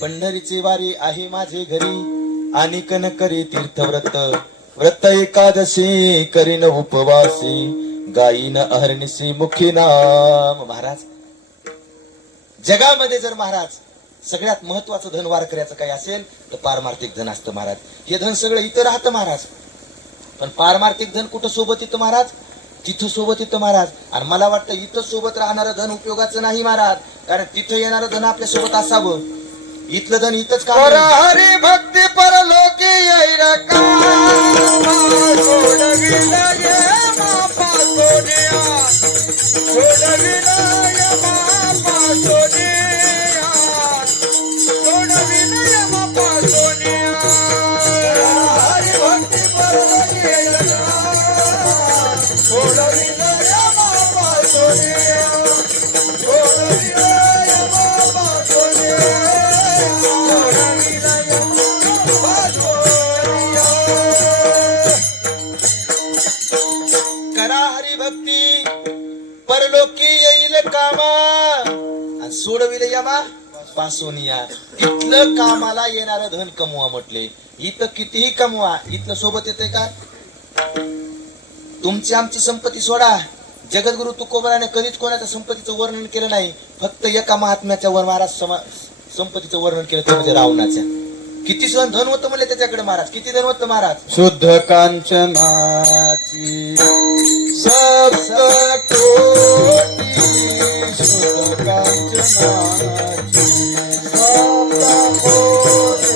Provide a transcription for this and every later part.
पंढरीची वारी आहे माझे घरी आणि कन करी तीर्थव्रत व्रत एकादशी करीन उपवासी गायीन अहर्निशी मुखी नाम. महाराज जगामध्ये जर महाराज सगळ्यात महत्वाचं धन वारकऱ्याचं काही असेल तर पारमार्थिक धन असतं महाराज. हे धन सगळं इथं राहतं महाराज, पण पारमार्थिक धन कुठं सोबत येतं महाराज? तिथं सोबत येतं महाराज. आणि मला वाटतं इथं सोबत राहणारं धन उपयोगाचं नाही महाराज, कारण तिथं येणारं धन आपल्या सोबत असावं. इथलं धन इथंच का? हरी भक्ती परलोकी परलोकी येईल कामा आणि सोडविले यामा पासून या. इथलं कामाला येणारं धन कमवा म्हटले. इथं कितीही कमवा, इथलं सोबत येते का? तुमची आमची संपत्ती सोडा. जगद्गुरु तुकोबराने कधीच कोणाच्या संपत्तीचं वर्णन केलं नाही, फक्त एका महात्म्याच्या वर महाराज संपत्तीचं वर्णन केलं ते म्हणजे रावणाच्या. किती धन होतं म्हणले त्याच्याकडे महाराज, किती धन होतं महाराज? शुद्ध कांचनाची सप्त कोटी, शुद्ध कांचनाची सप्त कोटी,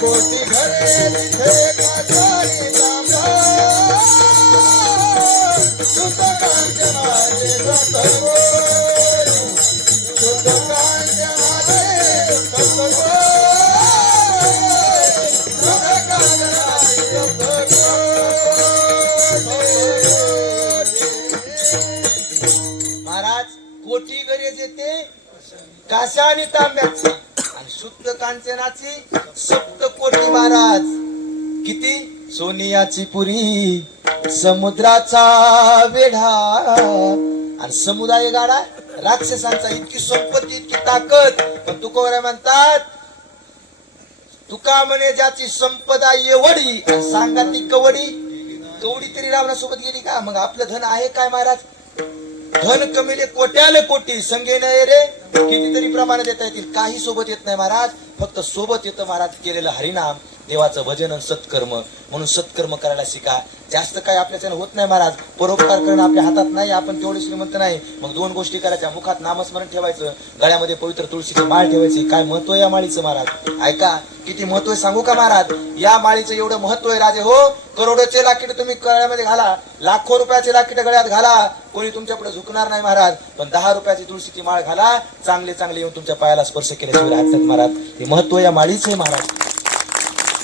कोटी घरे तिथे काचारी तांबा, शुद्ध कांचनाचे सप्तकोटी, शुद्ध कांचनाचे सप्तकोटी, शुद्ध कांचनाचे सप्तकोटी. महाराज कोटी गरज येते काशा आणि तांब्याची, आणि शुद्ध कांचनाची सप्तकोटी. महाराज किती? सोनियाची पुरी समुद्राचा वेढा, आणि समुदाय गाडा राक्षसांचा. इतकी संपत्ती, इतकी ताकद. पण तुकोबरा म्हणतात, तुका म्हणे ज्याची संपदा एवढी आणि सांगा ती कवडी, कवडी तरी रावणासोबत गेली का? मग आपलं धन आहे काय महाराज? धन कमिले कोट्याले कोटी, संगे नाही रे कितीतरी प्रमाणे देता येतील, काही सोबत येत नाही महाराज. फक्त सोबत येतं महाराज केलेलं हरिनाम, देवाचं भजन, सत्कर्म. म्हणून सत्कर्म करायला शिका. जास्त काय आपल्याच्यानं होत नाही महाराज. परोपकार करणं आपल्या हातात नाही, आपण तेवढे श्रीमंत नाही. मग दोन गोष्टी करायच्या, मुखात नामस्मरण ठेवायचं, गळ्यामध्ये पवित्र तुळशीची माळ ठेवायची. काय महत्व आहे या माळीचं महाराज? ऐका, किती महत्व आहे सांगू का महाराज? या माळीचं एवढं महत्व आहे राजे हो. करोडोचे लाकीट तुम्ही गळ्यामध्ये घाला, लाखो रुपयाचे लाकीट गळ्यात घाला, कोणी तुमच्या पुढे झुकणार नाही महाराज. पण 10 रुपयाची तुळशीची माळ घाला, चांगले चांगले येऊन तुमच्या पायाला स्पर्श केल्याशिवाय राहतात महाराज. हे महत्व या माळीच आहे महाराज.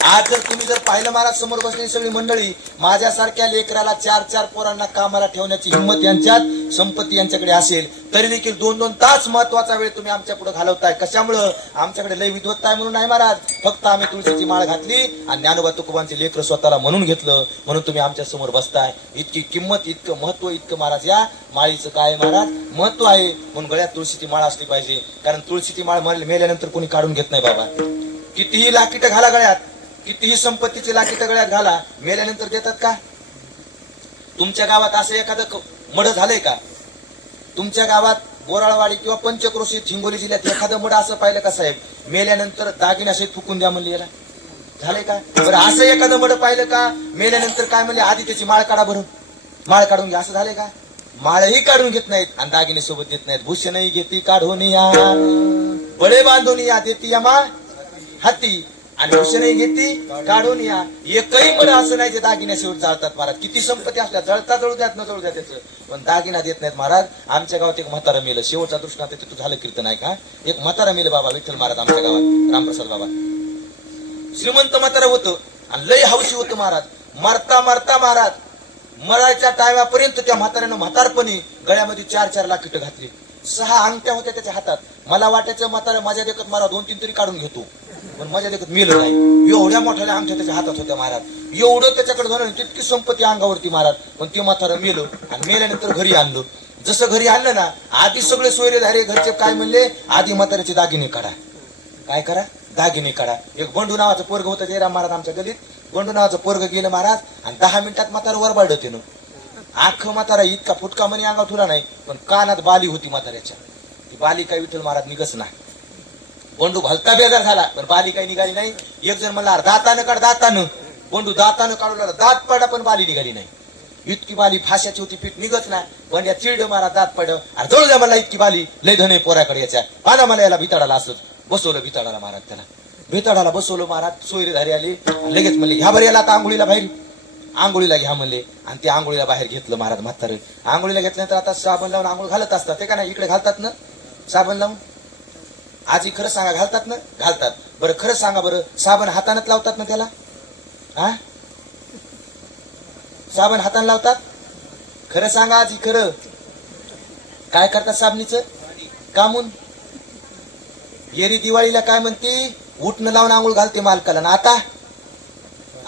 आज जर तुम्ही जर पाहिलं महाराज, समोर बसलेली सगळी मंडळी, माझ्यासारख्या लेकराला 4-4 पोरांना कामाला ठेवण्याची हिंमत यांच्यात, संपत्ती यांच्याकडे असेल, तरी देखील 2-2 तास महत्वाचा वेळ तुम्ही आमच्या पुढे घालवताय. कशामुळं? आमच्याकडे लय विद्वत्ता आहे म्हणून नाही महाराज. फक्त आम्ही तुळशीची माळ घातली आणि ज्ञानोबा तुकोबांचे लेकर स्वतःला म्हणून घेतलं, म्हणून तुम्ही आमच्या समोर बसताय. इतकी किंमत, इतकं महत्व, इतकं महाराज या माळीचं काय महाराज महत्व आहे. म्हणून गळ्यात तुळशीची माळ असली पाहिजे, कारण तुळशीची माळ मेल्यानंतर कोणी काढून घेत नाही बाबा. कितीही लाकीट घाला गळ्यात, कितीही संपत्तीची लाकीट गळ्यात घाला, मेल्यानंतर देतात का? तुमच्या गावात असं एखादं मड झालंय का? तुमच्या गावात बोराळवाडी किंवा पंचक्रोशीत हिंगोली जिल्ह्यात एखादं मड असं पाहिलं का साहेब? मेल्यानंतर दागिन्यासहित फुकून द्या म्हणले, याला झालंय का? बरं असं एखादं मड पाहिलं का? मेल्यानंतर काय म्हणले, आधी त्याची माळ काढा, बरं माळ काढून घ्या, असं झालंय का? माळही काढून घेत नाहीत आणि दागिने सोबत देत नाहीत. भूषणही घेती काढून या, बळे बांधून या, देती या माळ हाती, आणि भूषणही घेती काढून या. एकही मड असं नाही जे दागिन्या शेवट जाळतात महाराज. किती संपत्ती असल्या, जळता जळू द्यात न जळू द्या त्याचं, पण दागिना देत नाहीत महाराज. आमच्या गावात एक म्हातारा मेलं, शेवटचा दृष्टांत तिथं झालं कीर्तन आहे का? एक म्हातारा मेलं बाबा विठ्ठल महाराज आमच्या गावात, रामप्रसाद बाबा. श्रीमंत म्हातारा होतं आणि लय हौशी होतं महाराज. मरता मरता महाराज मरायच्या टायमापर्यंत त्या म्हाताऱ्यानं म्हातारपणी गळ्यामध्ये 4-4 लाकीट घातली. 6 अंगठ्या होत्या त्याच्या हातात. मला वाटायचं म्हातारा माझ्या देखत मला 2-3 तरी काढून घेतो, पण माझ्या देखत मेलं नाही. एवढ्या मोठ्या अंगठ्या त्याच्या हातात होत्या महाराज. एवढं त्याच्याकडे झालं तितकी संपत्ती अंगावरती महाराज. पण ते म्हातारं मेलं आणि मेल्यानंतर घरी आणलं. जसं घरी आणलं ना, आधी सगळे सोयरेधारे घरचे काय म्हणले, आधी म्हाताऱ्याचे दागिने काढा. काय करा? दागिने काढा. एक बंडू नावाचं पोरग होतं जयराम महाराज आमच्या गलीत. बंडू नावाचं पोरग गेलं महाराज आणि 10 मिनिटात म्हातारा वरबाडलं त्यानं. आख म्हातारा इतका फुटका म्हणे अंगावर ठुला नाही, पण कानात बाली होती म्हाताऱ्याच्या. ती बाली काय विठ्ठल महाराज निघच नाही. बंडू भलता बेजार झाला, पण बाली काही निघाली नाही. एक जण म्हणला दातानं काढ, दातानं. बंडू दातानं काढू लागला, दात पडा पण बाली निघाली नाही. इतकी बाली फाश्याची होती, पीठ निघत नाही. बंड्या चिरड मारा, दात पड. अरे जळू द्या मला इतकी बाली, लय धने पोराकडे याच्या. पाना मला याला भिताडाला असत. बसवलं भिताडाला महाराज त्याला. भिताडाला बसवलं महाराज. सोयरेधारी आली लगेच म्हणले ह्या बरं याला आता आंघोळीला बाहेर. आंघोळीला घ्या म्हणले आणि ते आंघोळीला बाहेर घेतलं महाराज म्हातारं. आंघोळीला घेतल्यानंतर आता साबण लावून आंघोळ घालत असतात ते का नाही, इकडे घालतात ना साबण लावून. आजी खरं सांगा घालतात ना? घालतात. बरं खरं सांगा बरं, साबण हातानच लावतात ना त्याला? हा, साबण हाताने लावतात? खरं सांगा आजी, खरं काय करतात साबणीचं कामून? येरी दिवाळीला काय म्हणते, उठणं लावून आंघोळ घालते मालकाला. ना आता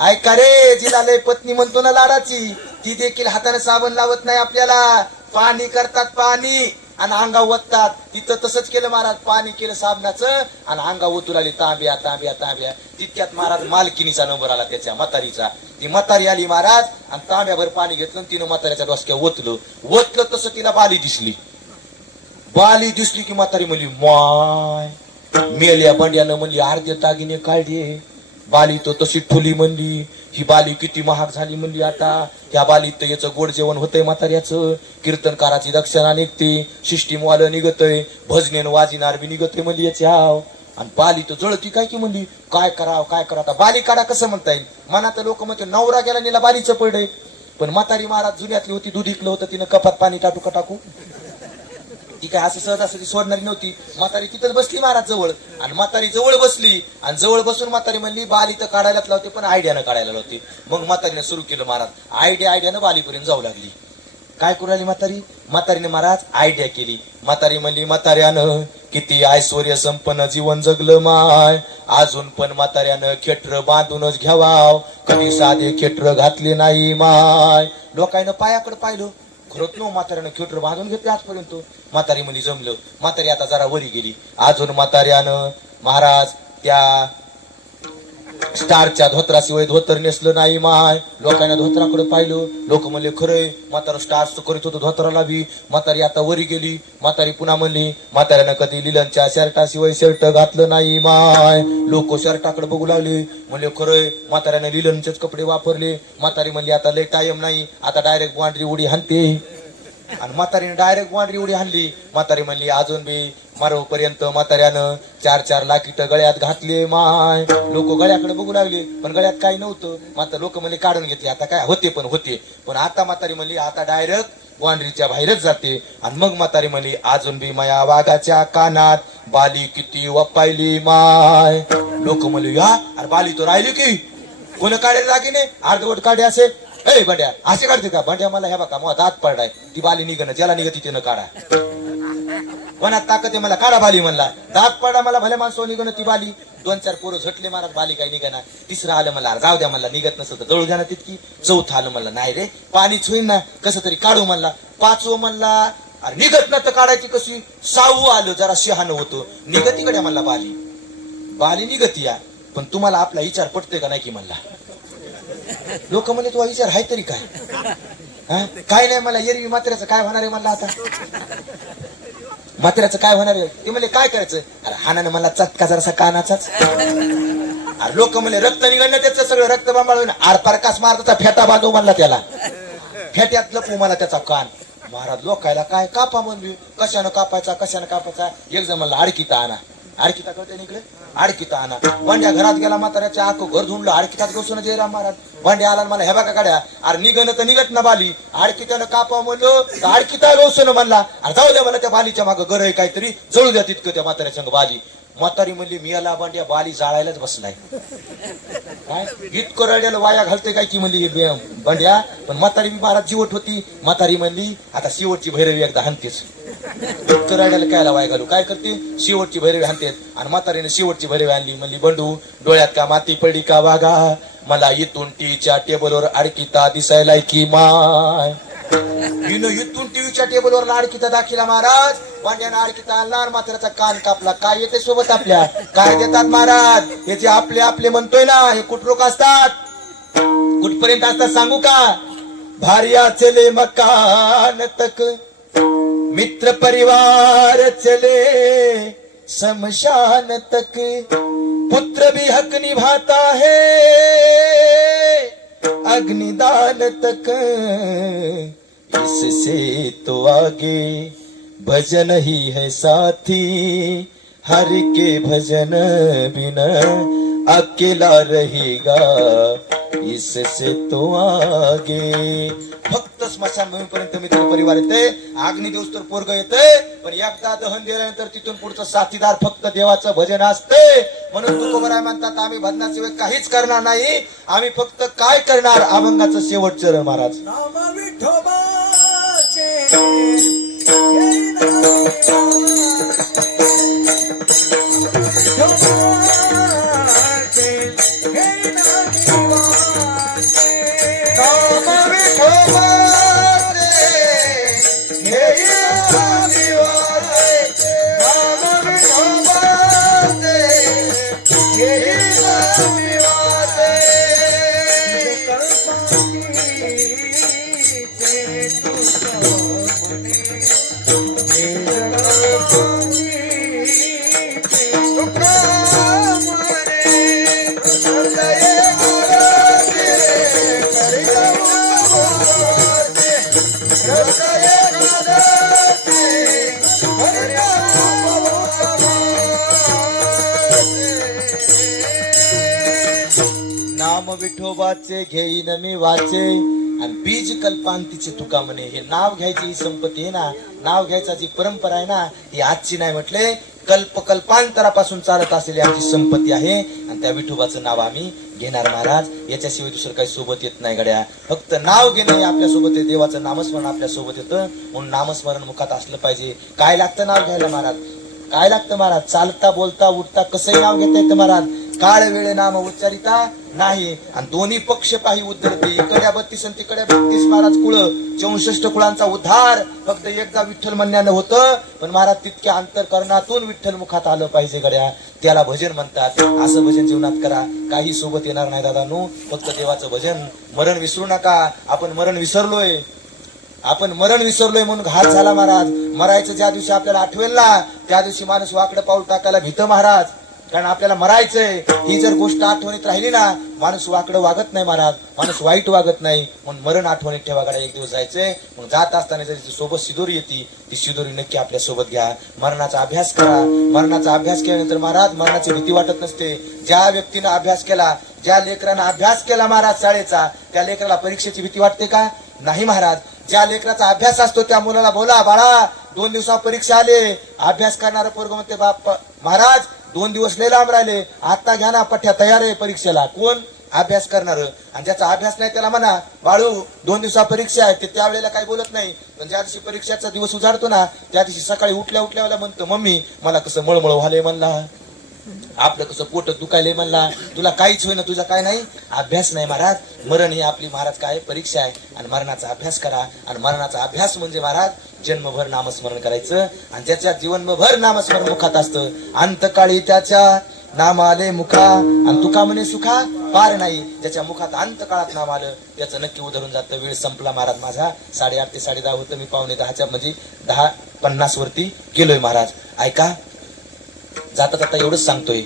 ऐका रे, जिला लय पत्नी म्हणतो ना लाडाची, ती देखील हाताने साबण लावत नाही आपल्याला. पाणी करतात पाणी आणि अंगा ओततात. तिथं तसंच केलं महाराज. पाणी केलं साबणाचं आणि अंगा ओतू लागली तांब्या तांब्या तांब्या. तितक्यात महाराज मालकिनीचा नंबर आला त्याच्या म्हातारीचा. ती म्हातारी आली महाराज आणि तांब्याभर पाणी घेतलं तिनं म्हाताऱ्याच्या डोसक्या ओतलं तसं तिला बाली दिसली. बाली दिसली की म्हातारी म्हणली माय, मेल्या बंड्यानं म्हणली अर्धे दागिने काढले. बाली तो तशी ठुली म्हणली, ही बाली किती महाग झाली म्हणली. आता ह्या बालीत तर याचं गोड जेवण होतंय म्हाताऱ्याचं, कीर्तनकाराची दक्षिणा निघते, शिष्टीमवालं निघतय, भजनेन वाजिनार बी निघतय म्हणली याच्या. आणि बाली तर जळती काय की म्हणली काय करावं. आता बाली काढा कसं म्हणता येईल? मनात लोक म्हणते नवरा गेला निला बालीचं पडय. पण म्हातारी महाराज जुन्यातली होती, दूध इकलं होतं तिनं कपात पाणी टाकू. ती काय असं सहज असं ती सोडणारी नव्हती. म्हातारी तिथंच बसली महाराज जवळ. आणि म्हातारी जवळ बसली आणि जवळ बसून म्हातारी म्हणली बाली तर काढायलाच लावते पण आयडियानं काढायला लावते. मग म्हातारीने सुरू केलं महाराज, आयडियानं बालीपर्यंत जाऊ लागली. काय करू लागली म्हातारीने महाराज आयडिया केली. म्हातारी म्हणली म्हाताऱ्यानं किती ऐश्वर्य संपन्न जीवन जगलं माय, अजून पण म्हाताऱ्यानं खेटर बांधूनच घ्यावाव, कधी साधे खेटर घातले नाही माय. लोकांना पायाकडे पाहिलं, खरंच नो म्हाताऱ्यानं खेटर बांधून घेतले आजपर्यंत. म्हातारी म्हणली जमलं. म्हातारी आता जरा वरी गेली. अजून म्हाताऱ्यानं महाराज त्या स्टारच्या धोत्राशिवाय धोतर नेसलं नाही माय. लोकांना धोत्राकडे पाहिलं, लोक म्हणले खरंय म्हातारा स्टार्च करीत होतं धोत्राला बी. म्हातारी आता वरी गेली. म्हातारी पुन्हा म्हणली म्हाताऱ्यानं कधी लिलनच्या शर्टाशिवाय शर्ट घातलं नाही माय. लोक शर्टाकडे बघू लागले, म्हणले खरंय म्हाताऱ्यानं लिलनचेच कपडे वापरले. म्हातारी म्हणली आता लय टाइम नाही, आता डायरेक्ट बांडरी उडी हाणते. आणि म्हातारीने डायरेक्ट बांडरी उडी हाणली. म्हातारी म्हणली अजून बी मारोपर्यंत म्हाताऱ्यानं 4-4 लाकीट गळ्यात घातले माय. लोक गळ्याकडे बघू लागले, पण गळ्यात काही नव्हतं. मात्र लोक म्हणले काढून घेतले. आता काय होते पण आता म्हातारी म्हणली आता डायरेक्ट वांडरीच्या बाहेरच जाते. आणि मग म्हातारी म्हणली अजून बी माया वाघाच्या कानात बाली किती वपायली माय. लोक म्हणले या अरे बाली तो राहिली की कोण काढायला दागिने अर्धवट काढे असे. ए बंड्या असे काढते का? बंड्या मला ह्या बघा मग दात पडलाय, ती बाली निघणं ज्याला निघत तिथे न काढा. मनात ताकद आहे मला, काढा बाली म्हणला. दात पडा मला भले माणसं निघणं ती बाली. 2-4 पोरं झटले महाराज, बाली काही निघणार. तिसरं आलं मला जाऊ द्या म्हणला, निघत नसतं तर जळू द्या ना तितकी. चौथं आलं म्हणला नाही रे पाणीच होईल ना, कसं तरी काढू म्हणला. 5वं म्हणला अरे निघत ना तर काढायची कशी. 6वं आलं जरा शहाणं होतं, निघतीकडे म्हणला बाली निघती या. पण तुम्हाला आपला विचार पटतोय का नाही की म्हणला. लोक म्हणले तुझा विचार आहे तरी काय? काय नाही मला एरवी म्हाताऱ्याचं काय होणार आहे म्हणला. आता म्हाताऱ्याचं काय होणार आहे ते म्हणले काय करायचं. अरे हानानं मला चटका जरासा कानाचाच. अरे लोक म्हणले रक्त निघणं त्याचं सगळं रक्त बांबाळून आरपार कास मारताचा फेटा बांधू म्हणला त्याला. फेट्यात लपू मला त्याचा कान. महाराज लोकायला काय कापा म्हणली, कशानं कापायचा. एक जण म्हणला आडकीता आणा. आडकीता कळते इकडे, आडकीता आणा. भांड्या घरात गेला म्हाताऱ्याच्या आख घर धुंडलं. आडकीतात गोसून जयराम महाराज भांड्या आला मला हे बघा काढ्या. अरे निघणं तर निघत ना बाली. आडकीत्यानं कापा म्हणलं तर आडकीता गोसून म्हणला. अरे जाऊ द्या मला त्या बालीच्या मागं घर आहे काहीतरी, जळू द्या तितकं त्या म्हाताऱ्या संग बाली. म्हातारी म्हणली मी याला बांड्या बाली जाळायलाच बसलाय. काय इतकं रड्याला वाया घालते काय की म्हणली बंड्या. पण म्हातारी बी महाराज जीवट होती. म्हातारी म्हणली आता शेवटची भैरवी एकदा हाणतेच. इतकं रड्याला कायला वाया घालू. काय करते शेवटची भैरवी हाणतेच. आणि म्हातारीने शेवटची भैरवी आणली. म्हणली बंडू डोळ्यात का माती पडली का वागा, मला इथून टीच्या टेबलवर अडकिता दिसायला की माय. इथून टीव्हीच्या टेबलवर अडकिता दाखिला महाराज. पांड्यानं अडकिता आणला, म्हाताऱ्याचा कान कापला. काय येते सोबत आपल्या, काय देतात महाराज. याचे आपले आपले म्हणतोय ना, हे कुठ लोक असतात, कुठपर्यंत असतात सांगू का. भार्या चले मकान तक, मित्र परिवार चले शमशान तक, पुत्र भी हक निभाता है अग्निदान तक, इससे तो आगे भजन ही है साथी, हरि के भजन बिना अकेला रहेगा, इससे तो आगे. फक्त स्मशानभूमीपर्यंत मित्र परिवार येते, अग्नी दिवस तर पोरग येते. पण एकदा दहन दिल्यानंतर तिथून पुढचं साथीदार फक्त देवाचं भजन असते. म्हणून तुकोबराय म्हणतात आम्ही भजनाशिवाय काहीच करणार नाही. आम्ही फक्त काय करणार, अभंगाचं शेवट चरण महाराज. नाम विठोबाचे नाम विठोबाचे घेईन मी वाचे, आणि बीज कल्पांतीचे तुका म्हणे. हे नाव घ्यायची ही संपत्ती आहे ना, नाव घ्यायचा जी परंपरा आहे ना, ही आजची नाही म्हटले, कल्पांतरापासून चालत असलेली आमची संपत्ती आहे. आणि त्या विठोबाचं नाव आम्ही घेणार महाराज. याच्याशिवाय दुसरं काही सोबत येत नाही गड्या. फक्त नाव घेणं हे आपल्या सोबत आहे, देवाचं नामस्मरण आपल्या सोबत येतं. म्हणून नामस्मरण मुखात असलं पाहिजे. काय लागतं नाव घ्यायला महाराज, काय लागतं महाराज. चालता बोलता उठता कसंही नाव घेता येतं महाराज. काळ वेळे नाम उच्चारिता नाही. आणि दोन्ही पक्ष पाही उद्धरते, इकड्या 32 आणि तिकड्या 32 महाराज कुळ, 64 कुळांचा उद्धार फक्त एकदा विठ्ठल म्हणण्यानं होतं. पण महाराज तितक्या अंतःकरणातून विठ्ठल मुखात आलं पाहिजे गड्या, त्याला भजन म्हणतात. असं भजन जीवनात करा, काही सोबत येणार नाही दादांनो. फक्त देवाचं भजन. मरण विसरू नका. आपण मरण विसरलोय, आपण मरण विसरलोय म्हणून घात झाला महाराज. मरायचं ज्या दिवशी आपल्याला आठवेल ना, त्या दिवशी माणूस वाकडं पाऊल टाकायला भीतं महाराज. कारण आपल्याला मरायचंय. ही जर गोष्ट आठवणीत राहिली ना, माणूस वाकडं वागत नाही महाराज, माणूस वाईट वागत नाही. म्हणून मरण आठवणीत ठेवा गड्या. एक दिवस जायचंय. मग जात असताना जरी सोबत शिदोरी येते, ती शिदोरी नक्की आपल्या सोबत घ्या. मरणाचा अभ्यास करा. मरणाचा अभ्यास केल्यानंतर महाराज मरणाची भीती वाटत नसते. ज्या व्यक्तीनं अभ्यास केला, ज्या लेकरानं अभ्यास केला महाराज शाळेचा, त्या लेकराला परीक्षेची भीती वाटते का? नाही महाराज. ज्या लेकराचा अभ्यास असतो त्या मुलाला बोला, बाळा 2 दिवसा परीक्षा आले. अभ्यास करणारं पोरग म्हणते बाप महाराज 2 दिवस लय लांब राहिले, आता घ्या ना पठ्या, तयार आहे परीक्षेला. कोण? अभ्यास करणार. आणि ज्याचा अभ्यास नाही त्याला म्हणा बाळू 2 दिवसा परीक्षा आहे. ते त्यावेळेला काही बोलत नाही. पण ज्या दिवशी परीक्षेचा दिवस उजाडतो ना, त्या दिवशी सकाळी उठल्या उठल्या म्हणतो मम्मी मला कसं मळमळ व्हायलंय म्हणला, आपलं कसं पोट दुखायलंय म्हणला. तुला काहीच होईना, तुझा काय नाही, अभ्यास नाही महाराज. मरण ही आपली महाराज काय परीक्षा आहे. आणि मरणाचा अभ्यास करा. आणि मरणाचा अभ्यास म्हणजे महाराज जन्मभर नामस्मरण करायचं. आणि ज्याच्या जीवनभर नामस्मरण मुखात असतं, अंतकाळी त्याच्या नाम आले मुखा, आणि तुका म्हणे सुखा पार नाही. ज्याच्या मुखात अंतकाळात नाम आलं त्याचं नक्की उधरून जातं. वेळ संपला महाराज माझा. 8:30 ते 10:30 होतं. मी 9:45 म्हणजे 10:50 वरती गेलोय महाराज. ऐका, जाता जाता एवढंच सांगतोय,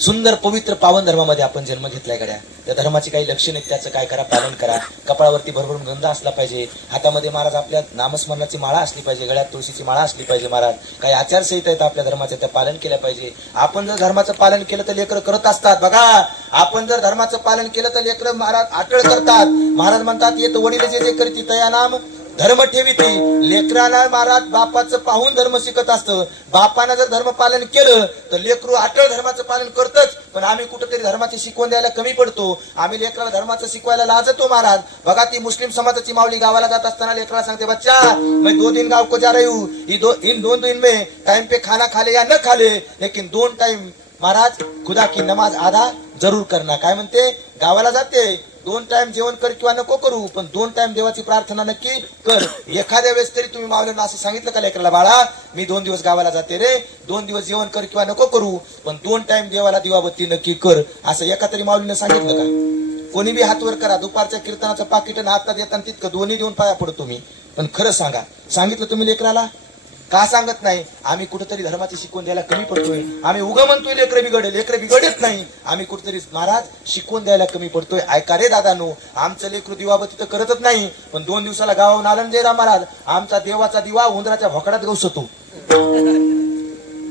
सुंदर पवित्र पावन धर्मामध्ये आपण जन्म घेतलाय गड्या. त्या धर्माची काही लक्षण आहेत, त्याचं काय करा, पालन करा. कपाळावरती भरभरून गंध असला पाहिजे. हातामध्ये महाराज आपल्या नामस्मरणाची माळा असली पाहिजे. गळ्यात तुळशीची माळा असली पाहिजे महाराज. काही आचारसंहिता आहेत आपल्या धर्माच्या, त्या पालन केल्या पाहिजे. आपण जर धर्माचं पालन केलं तर लेकरं करत असतात. बघा, आपण जर धर्माचं पालन केलं तर लेकरं महाराज अटळ करतात. महाराज म्हणतात येत वडील जे जे करती तया नाम धर्म ठेवीती लेकराला महाराज बापाचं पाहून धर्म शिकत असतं. बापानं जर धर्म पालन केलं तर लेकरू अटळ धर्माचं पालन करतच. पण आम्ही कुठेतरी धर्माची शिकवण द्यायला कमी पडतो. आम्ही लेकराला धर्माचं शिकवायला लाजतो महाराज. बघा ती मुस्लिम समाजाची माऊली गावाला जात असताना लेकराला सांगते, बच्चा मैं 2 दिन गाव को जा रही हूँ, इन 2 दिन में टाइम पे खाना खा ले या न खा ले, लेकिन 2 टाइम महाराज खुदा की नमाज आधा जरूर करना. काय म्हणते, गावाला जाते 2 टाइम जेवण कर किंवा नको करू, पण 2 टाइम देवाची प्रार्थना नक्की कर. एखाद्या वेळेस तरी तुम्ही माऊलींना असं सांगितलं का लेकराला, बाळा मी 2 दिवस गावाला जाते रे, 2 दिवस जेवण कर किंवा नको करू, पण 2 टाइम देवाला दिवाबत्ती नक्की कर, असं एका तरी माऊलीने सांगितलं का? कोणी बी हात वर करा, दुपारच्या कीर्तनाचं पाकिट आणि हातात येताना तितकं दोन्ही देऊन पाया पडतो मी. पण खरं सांगा, सांगितलं तुम्ही लेकराला? का सांगत नाही? आम्ही कुठेतरी धर्माची शिकवण द्यायला कमी पडतोय. आम्ही उगा म्हणतोय लेकरं बिघडत नाही, आम्ही कुठेतरी महाराज शिकवण द्यायला कमी पडतोय. ऐका रे दादानो, आमचं लेकरू दिवाबत्ती तर करतच नाही, पण 2 दिवसाला गावाहून आला जयराम महाराज, आमचा देवाचा दिवा उंदराच्या भोकडात गवसतो.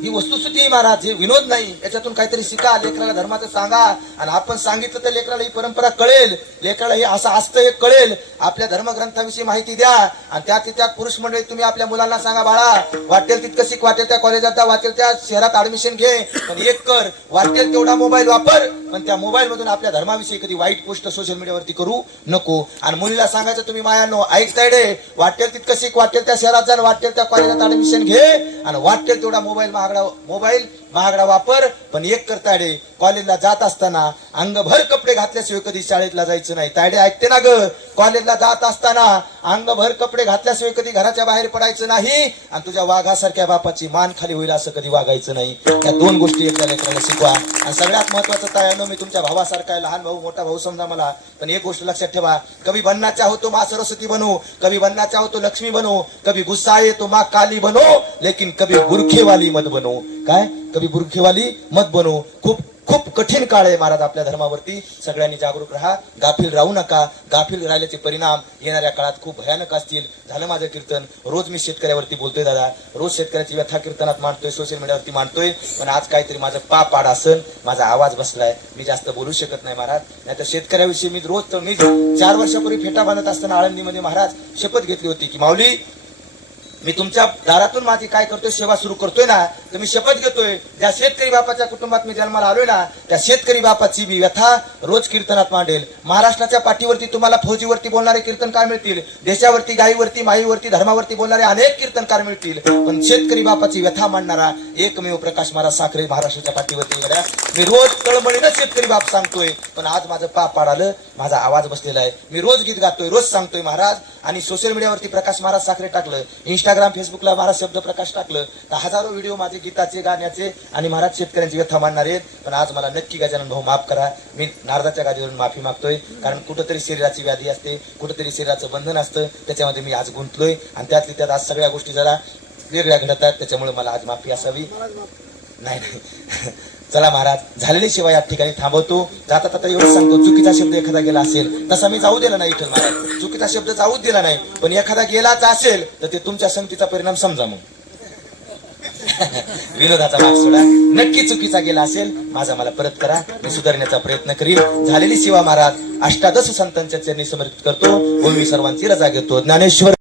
ही वस्तुस्थिती आहे महाराज, हे विनोद नाही. याच्यातून काहीतरी शिका, लेकराला धर्माचं सांगा. आणि आपण सांगितलं तर लेकराला ही परंपरा कळेल, लेकराला हे असं असतं हे कळेल. आपल्या धर्मग्रंथाविषयी माहिती द्या. आणि त्यात पुरुष मंडळी तुम्ही आपल्या मुलांना सांगा, बाळा वाटेल तितकं शिक, वाटेल त्या कॉलेजात जा, वाटेल त्या शहरात ऍडमिशन घे, पण एक कर, वाटेल तेवढा मोबाईल वापर, पण त्या मोबाईल मधून आपल्या धर्माविषयी कधी वाईट पोस्ट सोशल मीडियावरती करू नको. आणि मुलीला सांगायचं, तुम्ही मायानो ऐकताय रे, वाटेल तितकं शिक, वाटेल त्या शहरात जा, वाटेल त्या कॉलेजात ऍडमिशन घे, आणि वाटेल तेवढा मोबाईल महागडा वापर, पण एक कर तायडे, कॉलेजला जात असताना अंगभर कपडे घातल्याशिवाय कधी शाळेतला जायचं नाही. तायडे ऐकते ना ग, कॉलेजला जात असताना अंगभर कपडे घातल्याशिवाय कधी घराच्या बाहेर पडायचं नाही. आणि तुझ्या वाघासारख्या बापाची मान खाली होईल असं कधी वागायचं नाही. या 2 गोष्टी एकदा लेकराला शिकवा. आणि सगळ्यात महत्वाचं तायानो, मी तुमच्या भावासारखा आहे, लहान भाऊ मोठा भाऊ समजा मला, पण एक गोष्ट लक्षात ठेवा, कभी बनना चाहो तो माँ सरस्वती बनो, कभी बनना चाहो तो लक्ष्मी बनो, कभी गुस्सा आए तो माँ काली बनो, लेकिन कभी बुरखे वाली मत बनो. काय, कभी बुरखे वाली मत बनो. खूप खूप कठीण काळ आहे महाराज आपल्या धर्मावरती. सगळ्यांनी जागरूक राहा, गाफील राहू नका. गाफील राहिल्याचे परिणाम येणाऱ्या काळात खूप भयानक असतील. झालं माझं कीर्तन. रोज मी शेतकऱ्यावरती बोलतोय दादा, रोज शेतकऱ्याची व्यथा कीर्तनात मांडतोय, सोशल मीडियावरती मांडतोय, पण आज काहीतरी माझं पाप आड असेल, माझा आवाज बसलाय, मी जास्त बोलू शकत नाही महाराज. नाही तर शेतकऱ्याविषयी मी रोज, तर मी 4 वर्षापूर्वी फेटा बांधत असताना आळंदीमध्ये महाराज शपथ घेतली होती की माऊली मी तुमच्या दारातून माझी काय करतोय, सेवा सुरू करतोय ना, तर मी शपथ घेतोय ज्या शेतकरी बापाच्या कुटुंबात मी जन्माला आलोय ना, त्या शेतकरी बापाची मी व्यथा रोज कीर्तनात मांडेल. महाराष्ट्राच्या पाठीवरती तुम्हाला फौजीवरती बोलणारे कीर्तनकार मिळतील, देशावरती, गायीवरती, माईवरती, धर्मावरती बोलणारे अनेक कीर्तनकार मिळतील, पण शेतकरी बापाची व्यथा मांडणारा एकमेव प्रकाश महाराज साखरे महाराष्ट्राच्या पाठीवरती येणार. मी रोज तळमळीनं शेतकरी बाप सांगतोय, पण आज माझं पाप पाडालं, माझा आवाज बसलेला आहे. मी रोज गीत गातोय, रोज सांगतोय महाराज. आणि सोशल मीडियावरती प्रकाश महाराज साखरे टाकलं, इंस्टाग्राम फेसबुकला महाराज शब्द प्रकाश टाकलं, तर हजारो व्हिडिओ माझे गीताचे, गाण्याचे आणि महाराज शेतकऱ्यांची व्यथा मांडणार आहेत. पण आज मला नक्की गजानन भाऊ माफ करा, मी नारदाच्या गादीवरून माफी मागतोय. कारण कुठंतरी शरीराची व्याधी असते, कुठंतरी शरीराचं बंधन असतं, त्याच्यामध्ये मी आज गुंतलोय. आणि त्यातली त्यात आज सगळ्या गोष्टी जरा वेगळ्या घडतात, त्याच्यामुळे मला आज माफी असावी. नाही चला महाराज, झालेली सेवा या ठिकाणी थांबवतो. जाता जाता एवढं सांगतो, चुकीचा शब्द एखादा गेला असेल तसा मी जाऊ दिला नाही विठ्ठल महाराज, चुकीचा शब्द जाऊच दिला नाही, पण एखादा गेलाच असेल तर ते तुमच्या संगतीचा परिणाम समजा. मग विनोदाचा भाग सोडा, नक्की चुकीचा गेला असेल माझा मला परत करा, मी सुधारण्याचा प्रयत्न करीन. झालेली सेवा महाराज अष्टादश संतांच्या चरणी समर्पित करतो व मी सर्वांची रजा घेतो. ज्ञानेश्वर